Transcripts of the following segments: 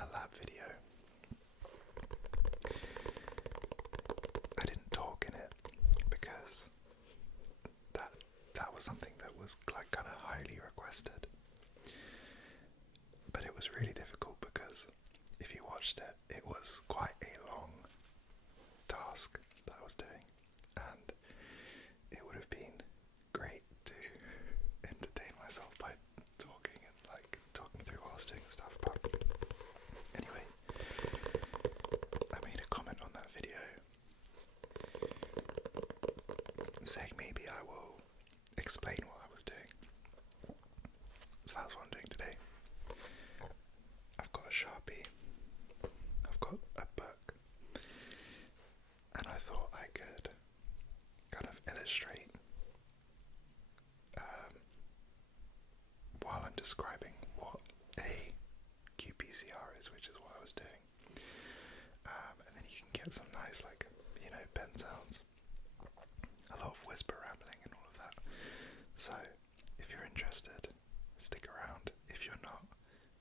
a lab video. I didn't talk in it because that was something that was like kind of highly requested. But it was really difficult because if you watched it, it was quite a long task that I was doing, and it would have been great to entertain myself by talking and like talking through while I was doing stuff. But anyway, I made a comment on that video saying maybe I will explain what I was doing. So that's what I'm doing today. I've got a Sharpie, I've got a book, and I thought I could kind of illustrate while I'm describing what a qPCR is, which is what I was doing. And then you can get some nice, like, pen sounds, a lot of whisper rambling and all of that. So if you're interested, stick around. If you're not,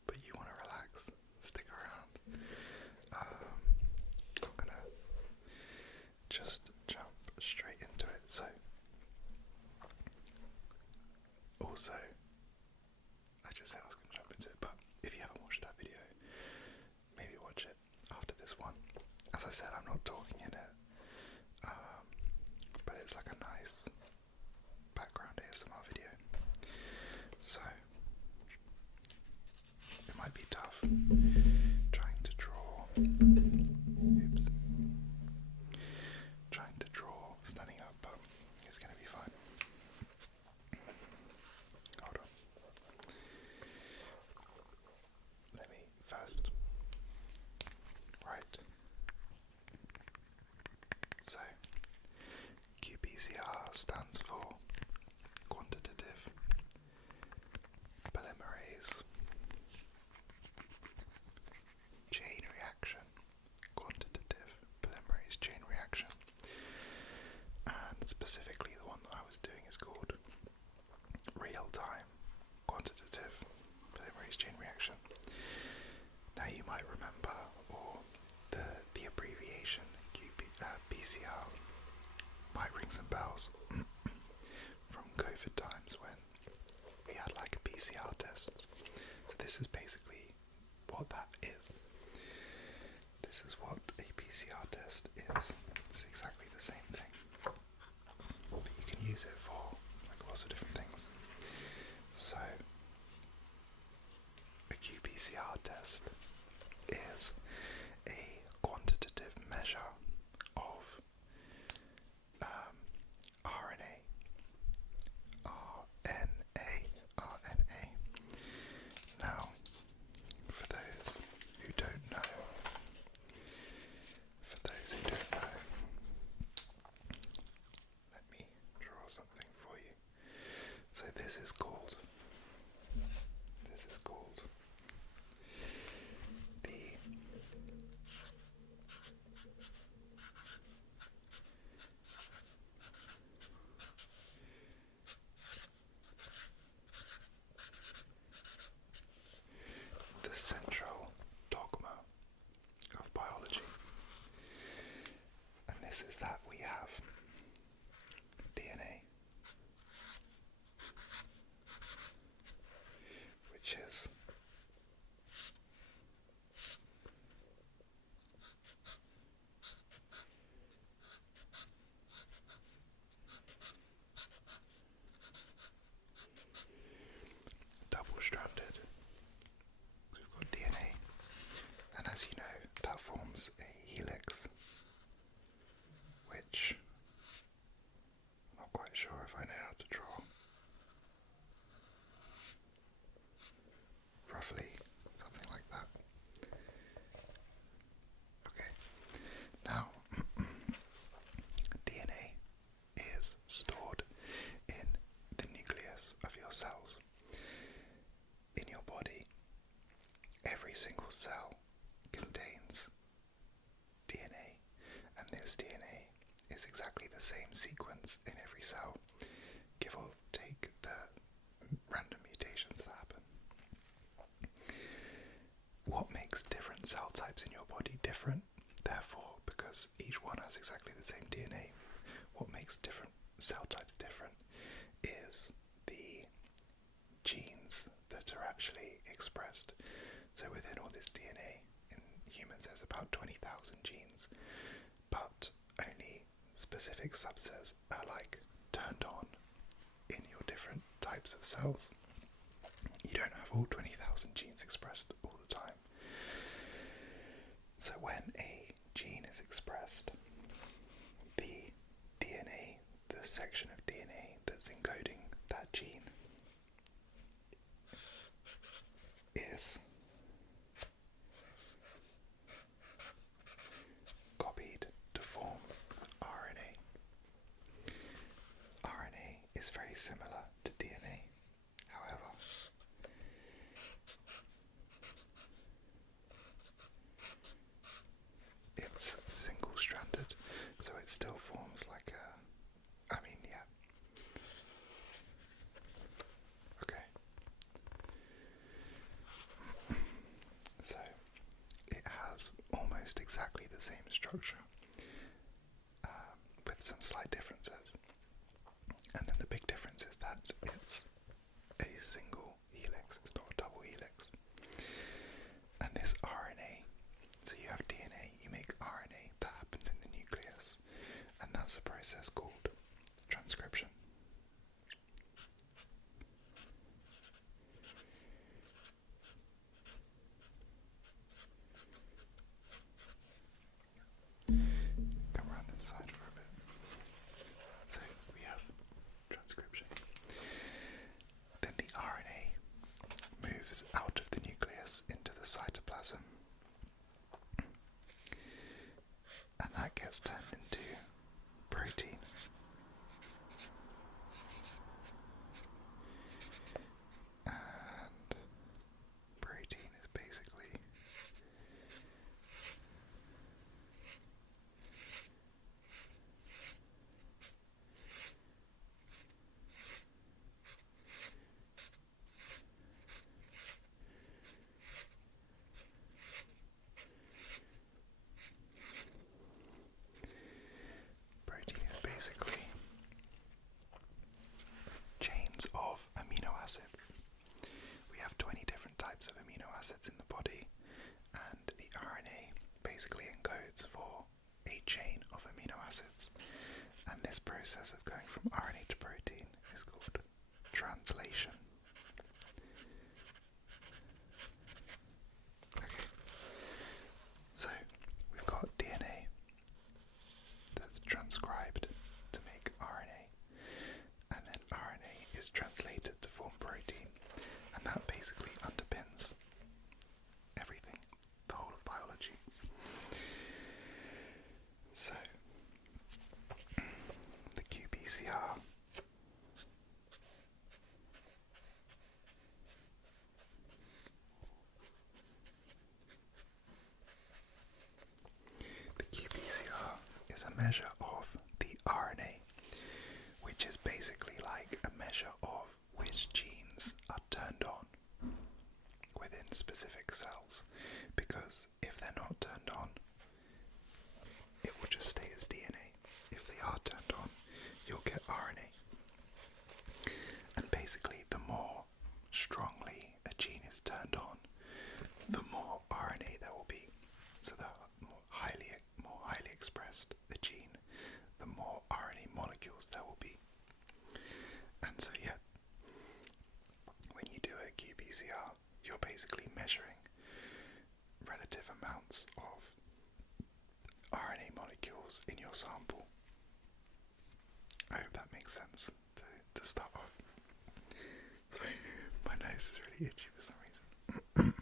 but you want to relax, stick around. I'm gonna just jump straight into it. So also, I just said I was going to jump into it, but if you haven't watched that video, maybe watch it after this one. As I said, I'm not talking in it, but it's like a nice background ASMR video. So it might be tough trying to draw. Trying to draw standing up, but it's going to be fine. Hold on. Let me first write. So, qPCR stands for quantitative polymerase chain reaction. Quantitative polymerase chain reaction. And specifically the one that I was doing is called real-time quantitative polymerase chain reaction. Now you might remember, or the abbreviation PCR might ring some bells from COVID times when we had like PCR tests. So this is basically what that is. This is what a PCR test is. It's exactly the same thing, but you can use it for like lots of different things. So a qPCR test is a quantitative measure of RNA. Now, for those who don't know, let me draw something for you. So this is called the central dogma of biology. And this is that we have DNA, which is double-stranded. So we've got DNA, and as you know, that forms a helix, which I'm not quite sure if I know how to draw. Roughly, something like that. Okay, now DNA is stored in the nucleus of your cells. In your body, every single cell contains DNA, and this DNA is exactly the same sequence in every cell, give or take the random mutations that happen. What makes different different cell types in your body different. Therefore, because each one has exactly the same DNA, what makes different cell types different is the genes that are actually expressed. So within all this DNA, in humans there's about 20,000 genes, but only specific subsets are turned on in your different types of cells. You don't have all 20,000 genes expressed all the time. So when a gene is expressed, the DNA, the section of DNA that's encoding that gene, is copied to form RNA. RNA is very similar to DNA, however, it's single-stranded, so it still forms Okay. So, it has almost exactly the same structure, with some slight differences. And then the big difference is that it's a single helix, it's not a double helix. And this RNA, so you have DNA, you make RNA, that happens in the nucleus, and that's a process called transcription. Come around this side for a bit. So we have transcription. Then the RNA moves out of the nucleus into the cytoplasm, and that gets turned into protein. And protein is basically chains of amino acids. We have 20 different types of amino acids in the body, and the RNA basically encodes for a chain of amino acids. And this process of going from RNA to protein is called translation. Okay, so we've got DNA that's transcribed to make RNA, and then RNA is translated to form protein, and that basically underpins everything, the whole of biology. So, the qPCR is a measure of the RNA, which is basically like a measure of which genes are turned on within specific cells, because if they're not turned on, it will just stay as DNA. If they are turned on, you'll get RNA. And basically, the more strongly a gene is turned on, the more RNA there will be. So the more highly expressed the gene, the more RNA molecules there will be. And so when you do a qPCR, you're basically measuring relative amounts of RNA molecules in your sample. I hope that makes sense to start off. Sorry, my nose is really itchy for some reason.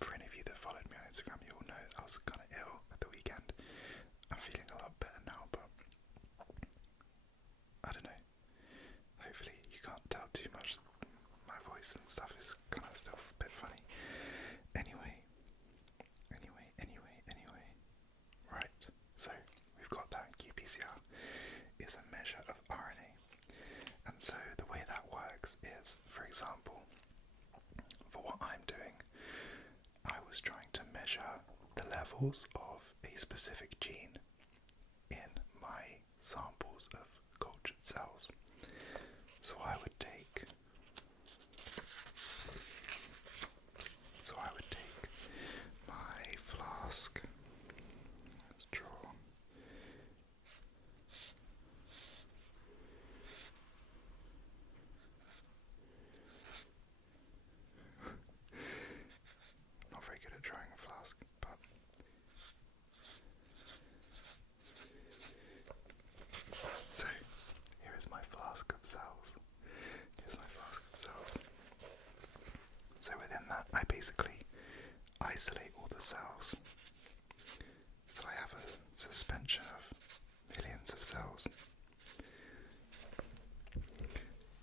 For any of you that followed me on Instagram, you'll know I was kind of ill at the weekend. I'm feeling a lot better now, but I don't know. Hopefully you can't tell too much. My voice and stuff is kind of still a bit funny. Anyway. Right, so we've got that. qPCR is a measure of RNA. And so the way that works is, for example, for what I'm doing, I levels of a specific gene in my samples of cultured cells. So I would take my flask. Let's draw. Not very good at drawing a flask, but so here is my flask of cells. So within that, I basically isolate all the cells. So I have a suspension of millions of cells,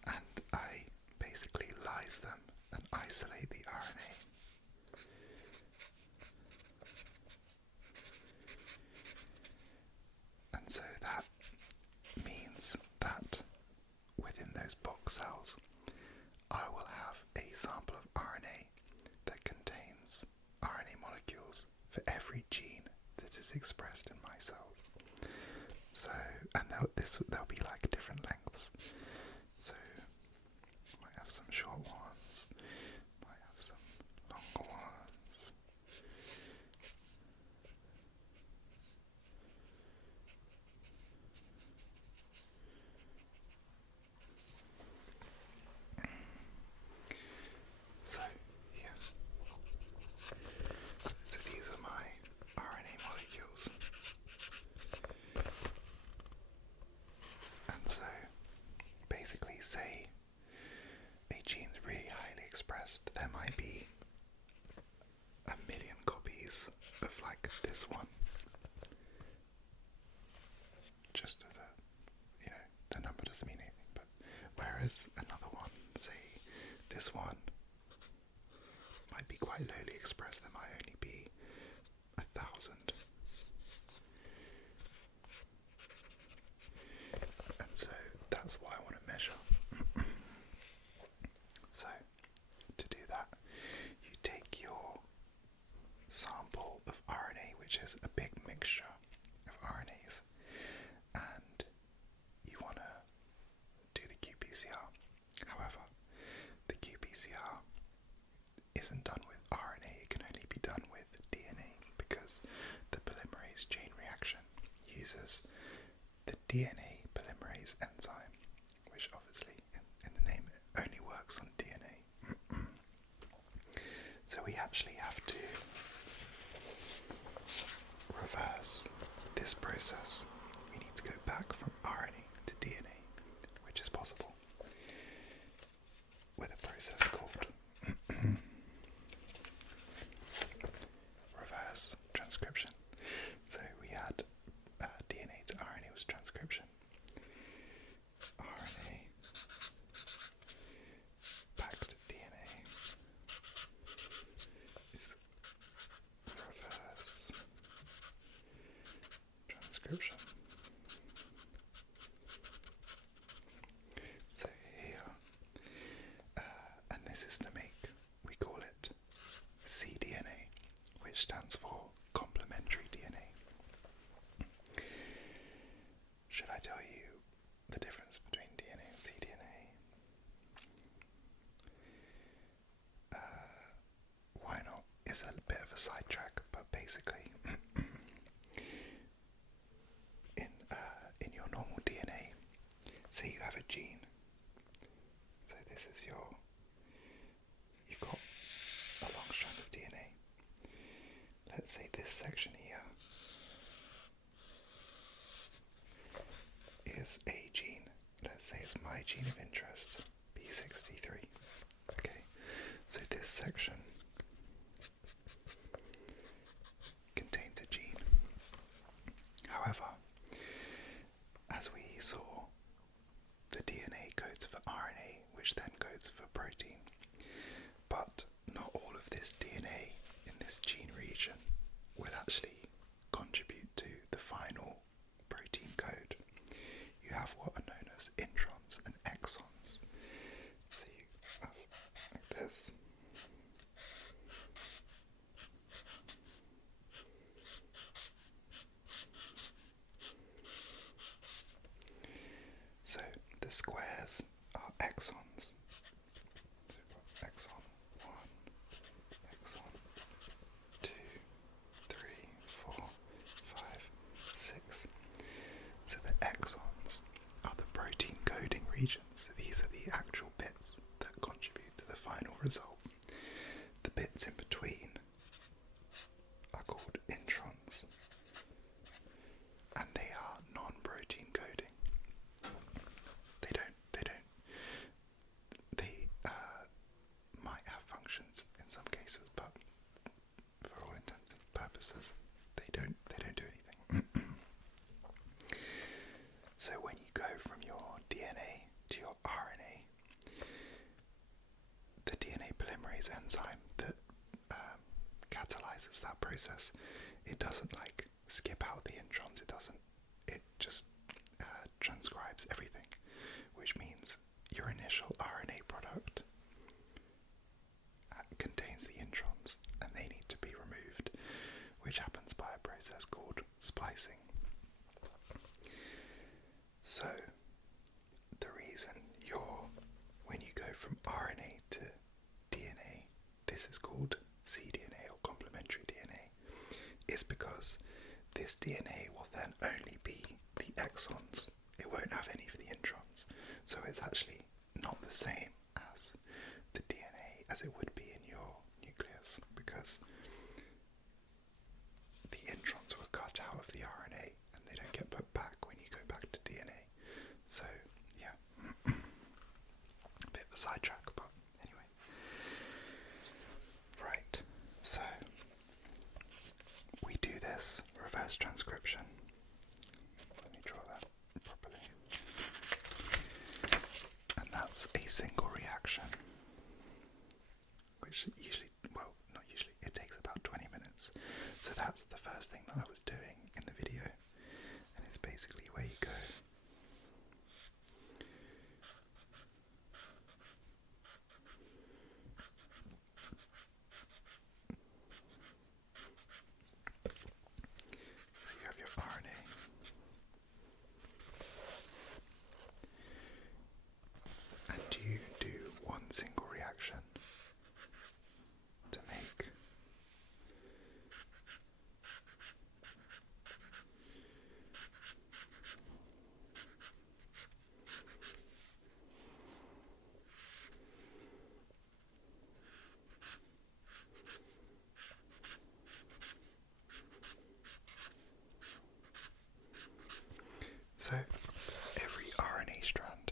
and I basically lyse them and isolate the RNA. And so that means that within those box cells, I will have a sample of RNA that contains RNA molecules for every gene that is expressed in my cells. So, and there'll be like different lengths. So, might have some short ones, might have some longer ones. So, here. So these are my RNA molecules. And so, basically, say a gene's really highly expressed, there might be 1 million copies of like this one. Just as the number doesn't mean anything, but whereas another one, say this one, might be quite lowly expressed, there might only be 1,000. And so that's what I want to measure. So to do that, you take your sample of RNA, which is a big mixture of RNAs, and you want to do the qPCR. However, the qPCR isn't done with RNA, it can only be done with DNA, because the polymerase chain reaction uses the DNA polymerase enzyme, which obviously in the name only works on DNA. So we actually have to reverse this process. We need to go back from RNA to DNA, which is possible with a process called reverse transcription. So we add DNA to RNA was transcription. RNA back to DNA is reverse transcription. So here, and this is to make, we call it cDNA, which stands for complementary DNA. Should I tell you the difference between DNA and cDNA? Why not? It's a bit of a sidetrack, but basically, in your normal DNA, say you have a gene. So this is you've got a long strand of DNA. Let's say this section here is a gene. Let's say it's my gene of interest, P63. Okay, so this section contains a gene. However, as we saw, the DNA codes for RNA, which then codes for protein. But not all of this DNA in this gene region will actually contribute to the final protein code. You have what are known as introns and exons. So you have like this. processes. They don't do anything. So when you go from your DNA to your RNA, the DNA polymerase enzyme that catalyzes that process, it doesn't like skip out the introns. It just transcribes everything, which means your initial RNA product contains the introns and they need to be removed, which happens by a process called splicing. So the reason when you go from RNA to DNA, this is called cDNA or complementary DNA, is because this DNA will then only be the exons. It won't have any of the introns. So it's actually not the same as the DNA as it would be in your nucleus, because the introns were cut out of the RNA and they don't get put back when you go back to DNA. So yeah, a bit of a sidetrack, but anyway. Right, so we do this reverse transcription. Let me draw that properly. And that's a single reaction, which usually, well, not usually, it takes about 20 minutes. So that's the first thing that I was doing in the video, and it's basically where you go. So you have your RNA, and you do one single reaction to make so every RNA strand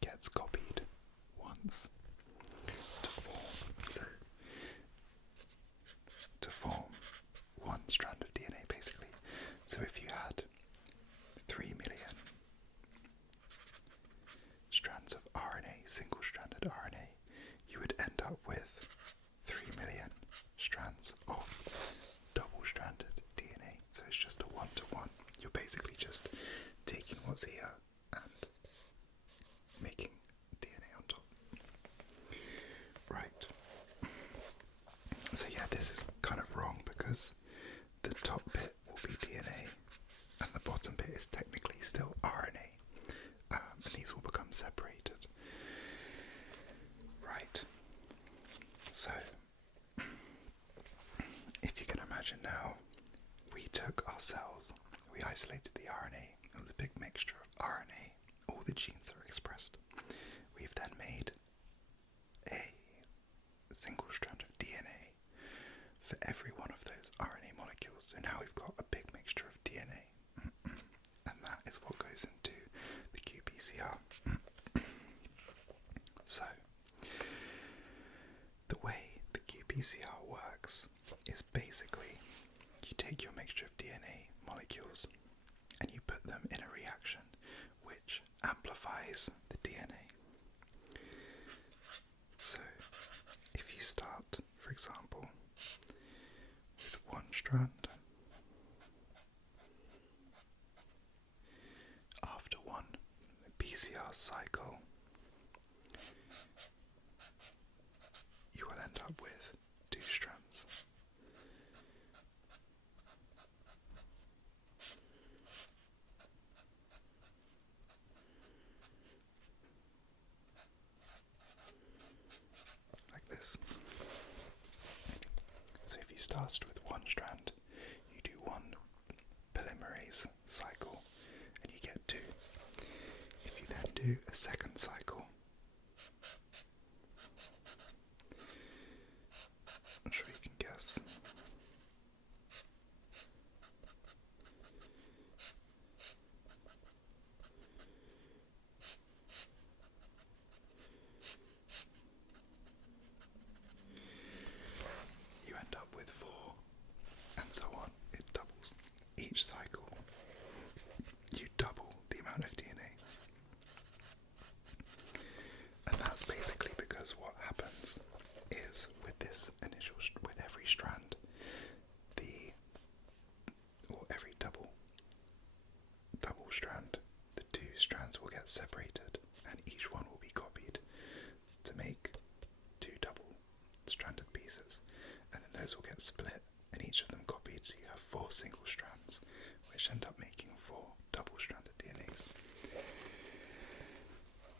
gets copied once to form one strand of DNA, basically. So if you had 3 million strands of RNA, single-stranded RNA, you would end up with 3 million strands of double-stranded DNA. So it's just a one-to-one. You're basically just taking what's here and making DNA on top. Right. So yeah, this is kind of wrong because the top bit will be DNA and the bottom bit is technically still RNA, and these will become separated. Right. So if you can imagine now, we took our cells, we isolated the RNA. It was a big mixture of RNA, all the genes that are expressed. We've then made a single strand of DNA for every one of those RNA molecules. So now we've got a big mixture of DNA. And that is what goes into the qPCR. So, the way the qPCR works is basically you take your mixture of DNA molecules and you put them in a reaction which amplifies the DNA. So, if you start, for example, with one strand, after one PCR cycle, you will end up with 2 strands. Like this. So if you started with one strand, you do one polymerase cycle and you get 2. If you then do a second cycle, I'm sure you can guess. You end up with 4, and so on. separated, and each one will be copied to make 2 double-stranded pieces, and then those will get split, and each of them copied, so you have 4 single strands, which end up making 4 double-stranded DNAs.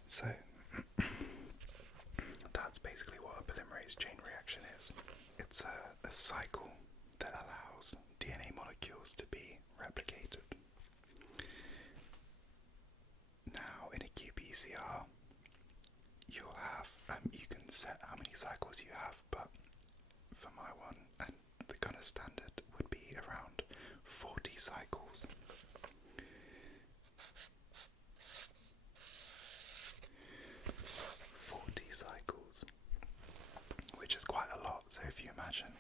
So that's basically what a polymerase chain reaction is. It's a cycle that allows DNA molecules to be replicated. Now, in a qPCR, you'll have, you can set how many cycles you have, but for my one, and the kind of standard would be around 40 cycles. 40 cycles, which is quite a lot. So if you imagine,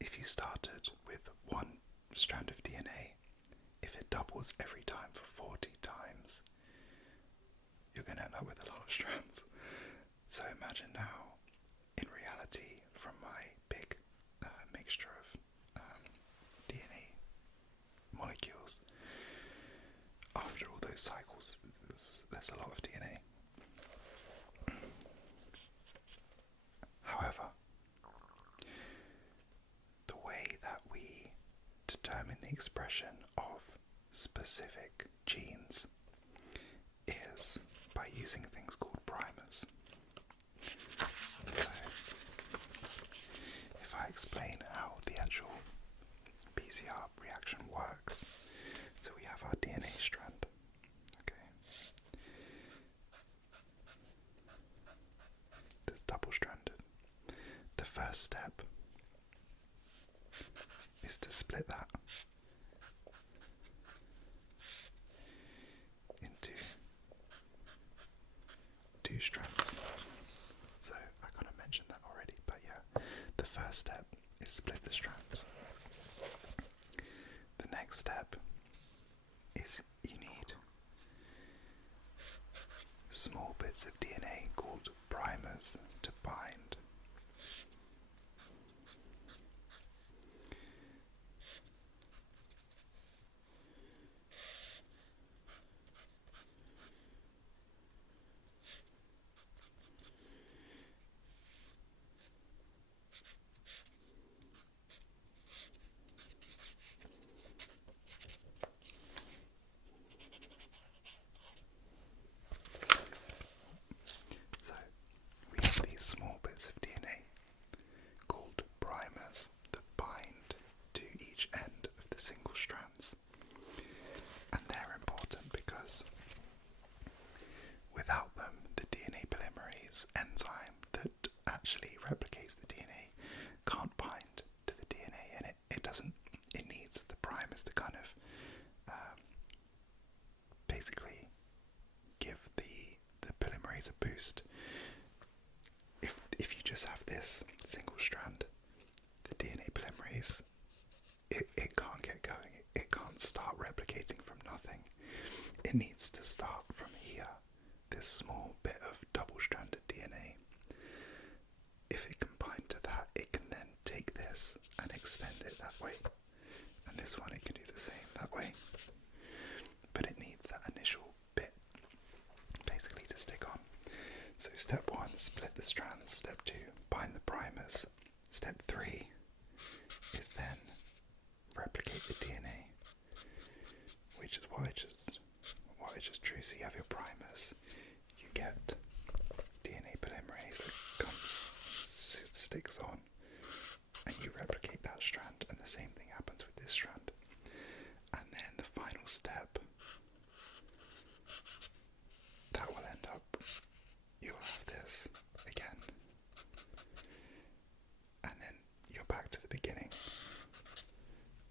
if you started with 1 strand of DNA, if it doubles every time for 40 times, you're going to end up with a lot of strands. So imagine now, in reality, from my big mixture of DNA molecules, after all those cycles, there's a lot of DNA. However, the way that we determine the expression of specific genes is by using things called primers. So, if I explain how the actual PCR reaction works, so we have our DNA strand, okay? That's double-stranded. The first step is to split that into 2 strands. So I kind of mentioned that already, but yeah, the first step is split the strands. The next step is you need small bits of DNA called primers to bind. So we have these small bits of DNA called primers that bind to each end of the single strands. And they're important because without them, the DNA polymerase enzyme that actually replicates the DNA can't bind to the DNA, and it needs the primers to kind of basically give the polymerase a boost. If you just have this single strand, the DNA polymerase, it can't get going. It can't start replicating from nothing. It needs to start from here, this small bit of double-stranded DNA. If it can bind to that, it can then take this and extend it that way. And this one, it can do the same that way. But it needs that initial bit, basically, to stick on. So step 1, split the strands. Step 2, bind the primers. Step 3 is then replicate the DNA, which is what I just drew. So you have your primers, you get DNA polymerase that sticks on, and you replicate that strand, and the same thing happens with this strand. And then the final step, that will end up, you'll have this again, and then you're back to the beginning,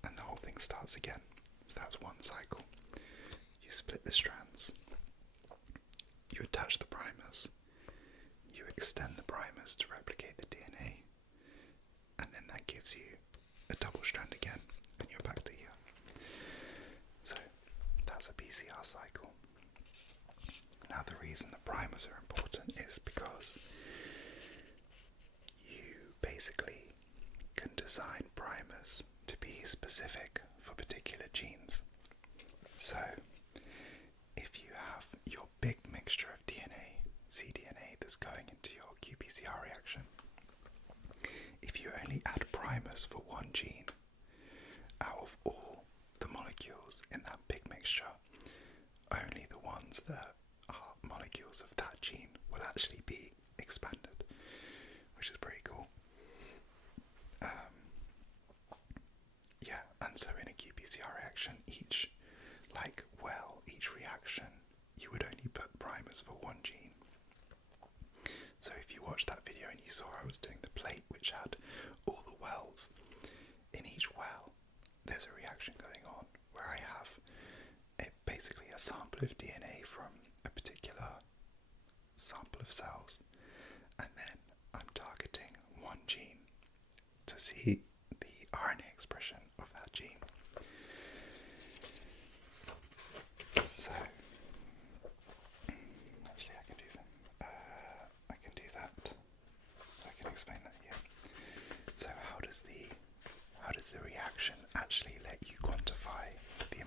and the whole thing starts again. So that's one cycle. You split the strands, you attach the primers, you extend the primers to replicate the DNA, and then that gives you a double strand again, and you're back to here. So that's a PCR cycle. Now the reason the primers are important is because you basically can design primers to be specific for particular genes. So if you have your big mixture of DNA, cDNA that's going into your qPCR reaction. If you only add primers for one gene, out of all the molecules in that big mixture, only the ones that are molecules of that gene will actually be expanded, which is pretty cool. And so in a qPCR reaction, each reaction, you would only put primers for one gene. So if you watched that video and you saw I was doing the plate which had all the wells, in each well there's a reaction going on where I have basically a sample of DNA from a particular sample of cells, and then I'm targeting one gene to see the RNA expression of that gene. So, actually I can do that. I can explain that here. So how does the reaction actually let you quantify the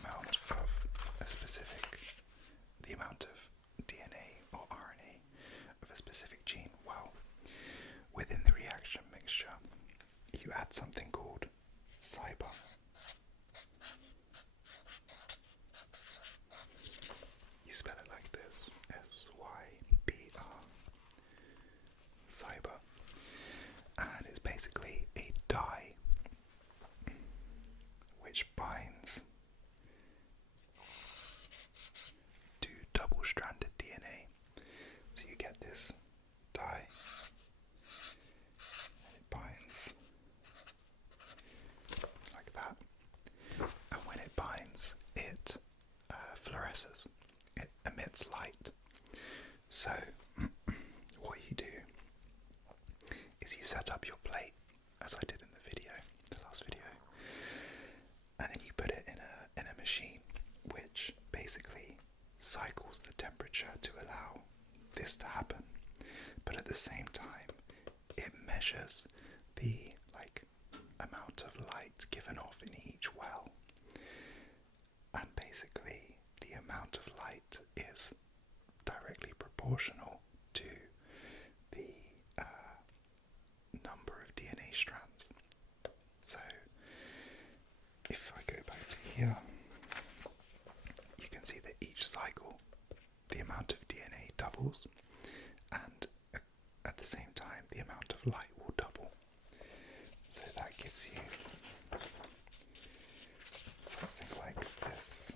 amount of DNA or RNA of a specific gene? Well, within the reaction mixture, you add something called cyber. You spell it like this, S-Y-B-R, cyber, and it's basically a dye which binds to double-stranded DNA. So you get this dye, and it binds like that, and when it binds, it fluoresces. It emits light. So what you do is you set up your plate, as I did in the last video, and then you put it in a machine which basically cycles the temperature to allow this to happen, but at the same time it measures the amount of light given off in each well, and basically the amount of light is directly proportional to the number of DNA strands. So if I go back to here, you can see that each cycle the amount of DNA doubles, and at the same time the amount of light will double. So that gives you something like this.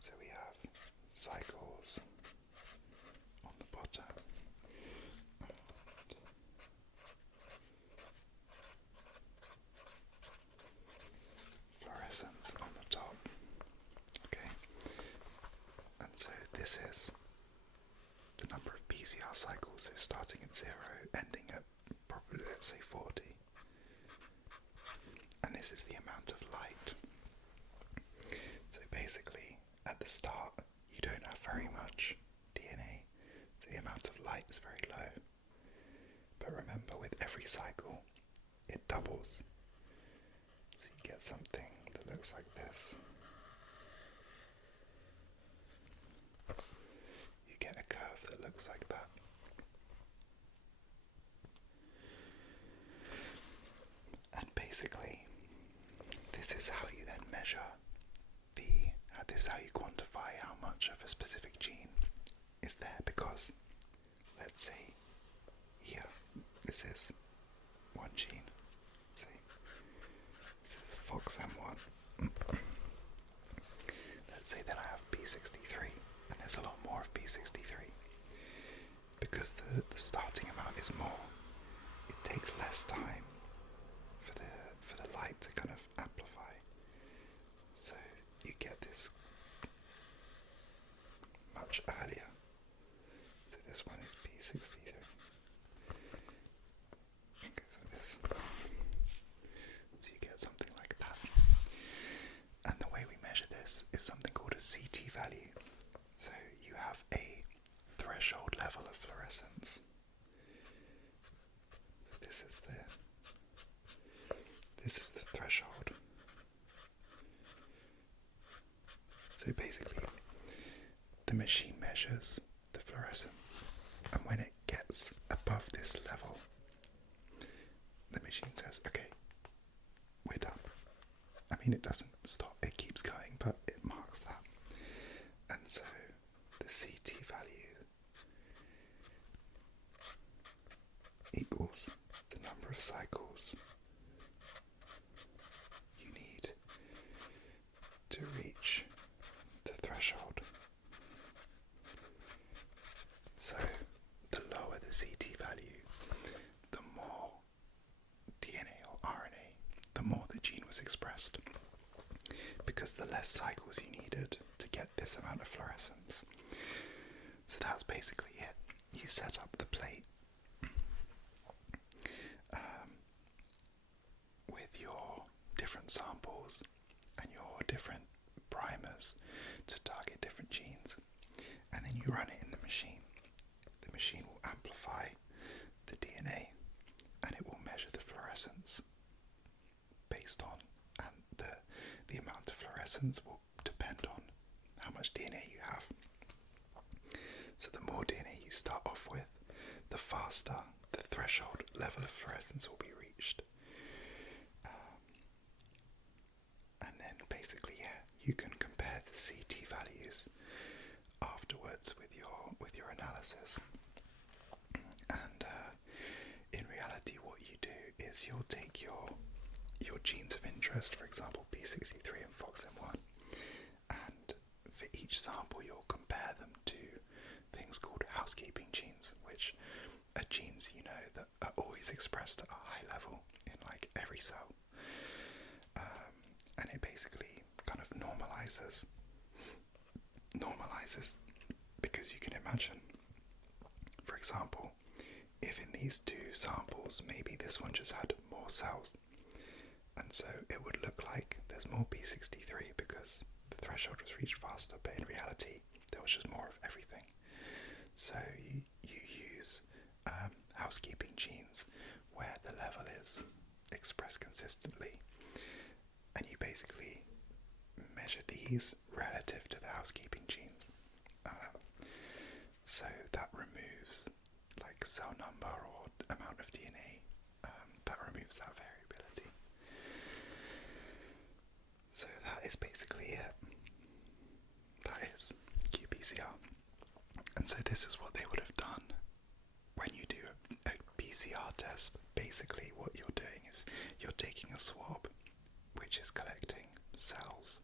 So we have cycles on the bottom and fluorescence on the top. Okay, and so this is the number of PCR cycles, so starting at 0, ending at probably, let's say, 40. And this is the amount of light. So basically, at the start, you don't have very much DNA, so the amount of light is very low. But remember, with every cycle, it doubles. So you get something that looks like this. You get a curve that looks like that. And basically, this is how you then measure this is how you quantify how much of a specific gene is there, because let's say here, this is one gene. Let's say this is FOXM1. Let's say that I have p63, and there's a lot more of p63. Because the starting amount is more, it takes less time for the light to kind of amplify. So you get this much earlier. So this one is p63. It goes like this. So you get something like that. And the way we measure this is something called a CT value. So you have a threshold level of fluorescence. So this is the threshold mean, it doesn't stop, it keeps going, but it marks that. And so the CT value equals the number of cycles you need to reach the threshold. So the lower the CT value, the more DNA or RNA, the more the gene was expressed, because the less cycles you needed to get this amount of fluorescence. So that's basically it. You set up the plate with your different samples and your different primers to target different genes, and then you run it in the machine. The machine will amplify the DNA and it will measure the fluorescence based on, and the amount of fluorescence will depend on how much DNA you have. So the more DNA you start off with, the faster the threshold level of fluorescence will be reached. And then basically, you can compare the CT values afterwards with your analysis. And in reality, what you do is you'll take your genes of interest, for example p63 and FOXM1, and for each sample you'll compare them to things called housekeeping genes, which are genes that are always expressed at a high level in like every cell. And it basically kind of normalizes, because you can imagine, for example, if in these two samples maybe this one just had more cells, and so it would look like there's more p63 because the threshold was reached faster, but in reality there was just more of everything. So you use housekeeping genes where the level is expressed consistently, and you basically measure these relative to the housekeeping genes. So that removes like cell number or amount of DNA, that removes that variability. So that is basically it. That is qPCR. And so this is what they would have done when you do a PCR test. Basically what you're doing is you're taking a swab which is collecting cells.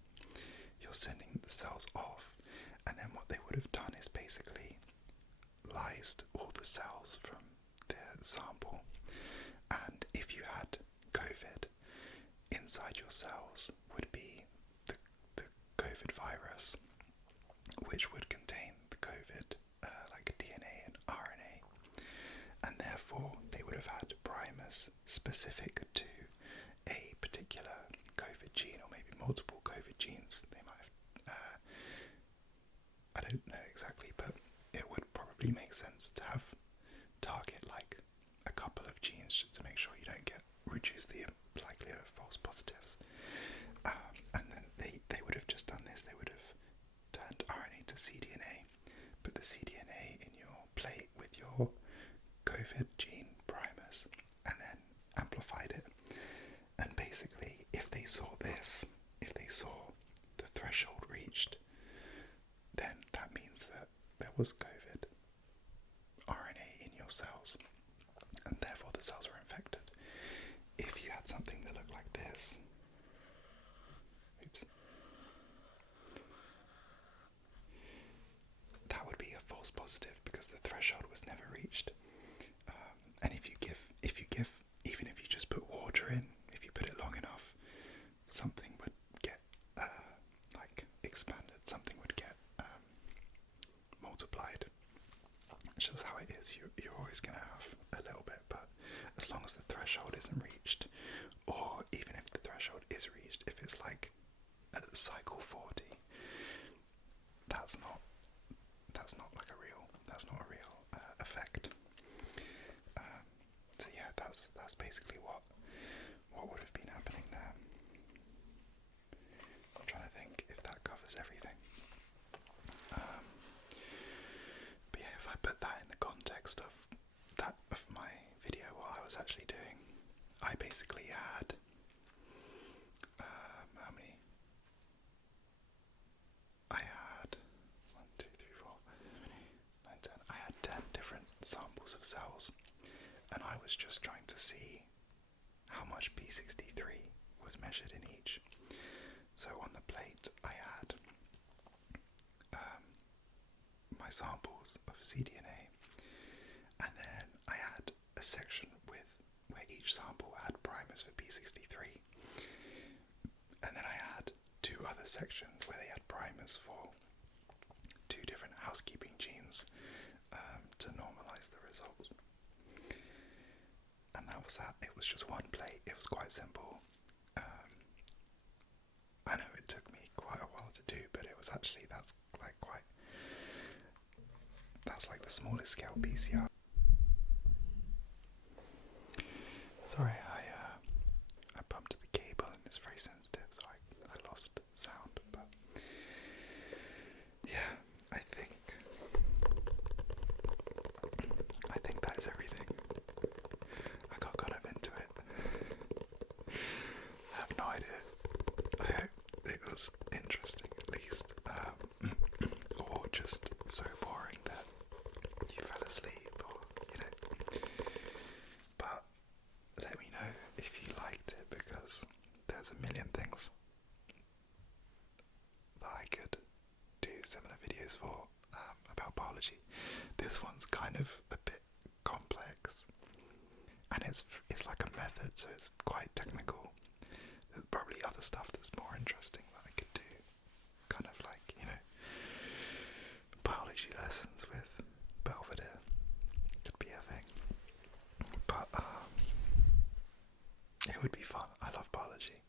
You're sending the cells off, and then what they would have done is basically lysed all the cells from the sample, and if you had COVID, inside your cells would be the COVID virus, which would contain the COVID like DNA and RNA, and therefore they would have had primers specific to a particular COVID gene, or maybe multiple COVID genes. They might have, I don't know exactly, but it would probably make sense to have target like a couple of genes just to make sure you don't reduce the likelihood of false positives. And then they would have just done this. They would have turned RNA to cDNA, put the cDNA in your plate with your COVID gene primers, and then amplified it. And basically, if they saw this, if they saw the threshold reached, then that means that there was COVID RNA in your cells, and therefore the cells were infected. If you had something that looked like this, that would be a false positive because the threshold was never reached. And if you give, even if you just put water in, if you put it long enough, something would get like expanded, something would get multiplied. It's just how it is. You're always going to have a little bit, but as long as the threshold isn't reached, or even if the threshold is reached, if it's like at cycle 40, that's not a real effect. So yeah, that's basically what would have been happening there. I'm trying to think if that covers everything. But yeah, if I put that in the context of my video, what I was actually doing, I basically had how see how much p63 was measured in each. So on the plate I had my samples of cDNA, and then I had a section with where each sample had primers for p63, and then I had two other sections where they had primers for two different housekeeping genes to normalize the results. And that was that. It was just one plate. It was quite simple. I know it took me quite a while to do, but it was actually, that's like the smallest scale PCR. Sorry, I bumped the cable and it's very sensitive, so I lost sound, but yeah, I think that is everything. I got kind of into it. I have no idea. I hope it was interesting at least, or just so boring that you fell asleep, or but let me know if you liked it, because there's a million things that I could do similar videos for about biology. This one's kind of a bit complex, and it's like a method, so it's quite technical. There's probably other stuff that's more interesting that I could do, kind of like, biology lessons with Belvedere could be a thing. But it would be fun. I love biology.